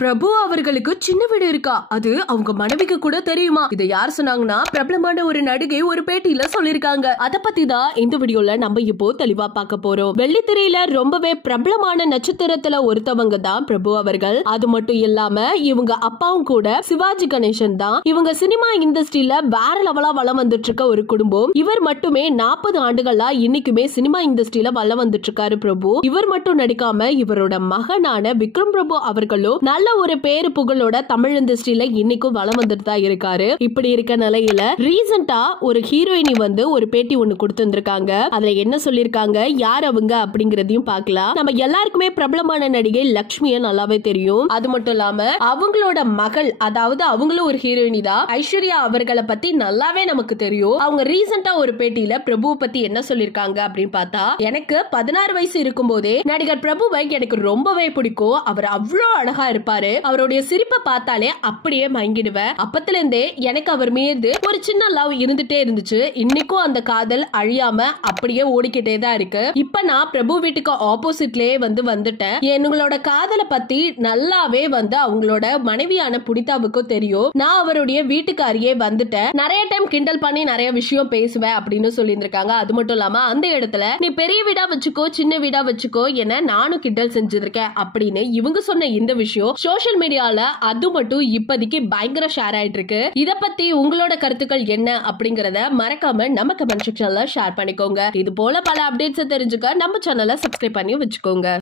பிரபு அவர்களுக்கு சின்ன வீடு இருக்கா, அது அவங்க மனைவிக்கு கூட தெரியுமா? இதை யார் சொன்னாங்கன்னா பிரபலமான ஒரு நடிகை ஒரு பேட்டியில சொல்லிருக்காங்க. அத பத்தி தான் இந்த வீடியோல நம்ம இப்போ தெளிவா பார்க்க போறோம். வெள்ளித்திரையில ரொம்பவே பிரபலமான நட்சத்திரத்துல ஒருத்தவங்க தான் பிரபு அவர்கள். அது மட்டும் இல்லாம இவங்க அப்பாவும் கூட சிவாஜி கணேசன் தான். இவங்க சினிமா இண்டஸ்ட்ரியில வேற லெவலா வளம் வந்துட்டு இருக்க ஒரு குடும்பம். இவர் மட்டுமே 40 ஆண்டுகளா இன்னைக்குமே சினிமா இண்டஸ்ட்ரியில வளம் வந்துட்டு இருக்காரு பிரபு. இவர் மட்டும் நடிக்காம இவரோட மகனான விக்ரம் பிரபு அவர்களும் நல்ல ஒரு பேரு புகழோட தமிழ் இண்டஸ்ட்ரியில இன்னைக்கும் வளம் வந்துட்டு தான் இருக்காரு. இப்படி இருக்க நிலையில ரீசெண்டா ஒரு ஹீரோயினி வந்து ஒரு பேட்டி ஒண்ணு கொடுத்திருக்காங்க. அதுல என்ன சொல்லிருக்காங்க, யார் அவங்க அப்படிங்கறதையும் பார்க்கலாம். நம்ம எல்லாருக்குமே பிரபலமான நடிகை லட்சுமியை நல்லாவே தெரியும். அது மட்டும் இல்லாம அவங்களோட மகள், அதாவது அவங்களும் ஒரு ஹீரோயினி தான், ஐஸ்வர்யா அவர்களை பத்தி நல்லாவே நமக்கு தெரியும். அவங்க ரீசெண்டா ஒரு பேட்டியில பிரபுவை பத்தி என்ன சொல்லிருக்காங்க அப்படின்னு பார்த்தா, எனக்கு 16 வயசு இருக்கும் போதே நடிகர் பிரபுவை எனக்கு ரொம்பவே பிடிக்கும். அவர் அவ்வளவு அழகா இருப்பாரு. அவருடைய சிரிப்பை பார்த்தாலே அப்படியே மயங்கிடுவேன். அப்பத்துல இருந்தே எனக்கு அவர் மீது ஒரு சின்ன லவ் இருந்துட்டே இருந்துச்சு. இன்னைக்கும் அந்த காதல் அழியாம அப்படியே ஓடிக்கிட்டே தான் இருக்கு. இப்ப நான் பிரபு வீட்டுக்கு ஆப்போசிட்லயே வந்துட்டேன். எங்களோட காதலை பத்தி நல்லாவே அவங்களோட மனைவியான புனிதாவுக்கும் தெரியும். நான் அவருடைய வீட்டுக்கு அருகே வந்துட்டேன். நிறைய டைம் கிண்டல் பண்ணி நிறைய விஷயம் பேசுவேன் அப்படின்னு சொல்லியிருக்காங்க. அது மட்டும் இல்லாம அந்த இடத்துல நீ பெரிய வீடா வச்சுக்கோ, சின்ன வீடா வச்சுக்கோ, என நானும் கிண்டல் செஞ்சிருக்கேன் அப்படின்னு இவங்க சொன்ன இந்த விஷயம் சோஷியல் மீடியால அது மட்டும் இப்போதைக்கு பயங்கர ஷேர் ஆயிட்டு இருக்கு. இத பத்தி உங்களோட கருத்துக்கள் என்ன அப்படிங்கறத மறக்காம நம்ம கமெண்ட் செக்ஷன்ல ஷேர் பண்ணிக்கோங்க. இது போல பல அப்டேட்ஸ் தெரிஞ்சுக்க நம்ம சேனலை சப்ஸ்கிரைப் பண்ணி வச்சுக்கோங்க.